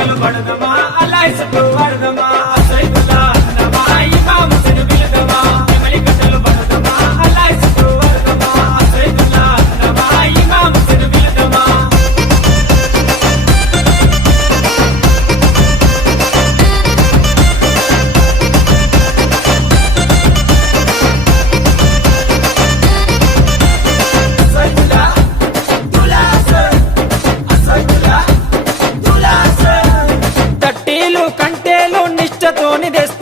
కట్టలు పడదమా అలా ఇసుకు పడదమా సైదులా అన్నమా ఇమాము సిను బిలదమా నెమలి కట్టలు పడదమా అలా ఇసుకు పడదమా సైదులా అన్నమా ఇమాము సిను బిలదమా తట్టీలు కంటేలు నిష్టతోని తెస్తా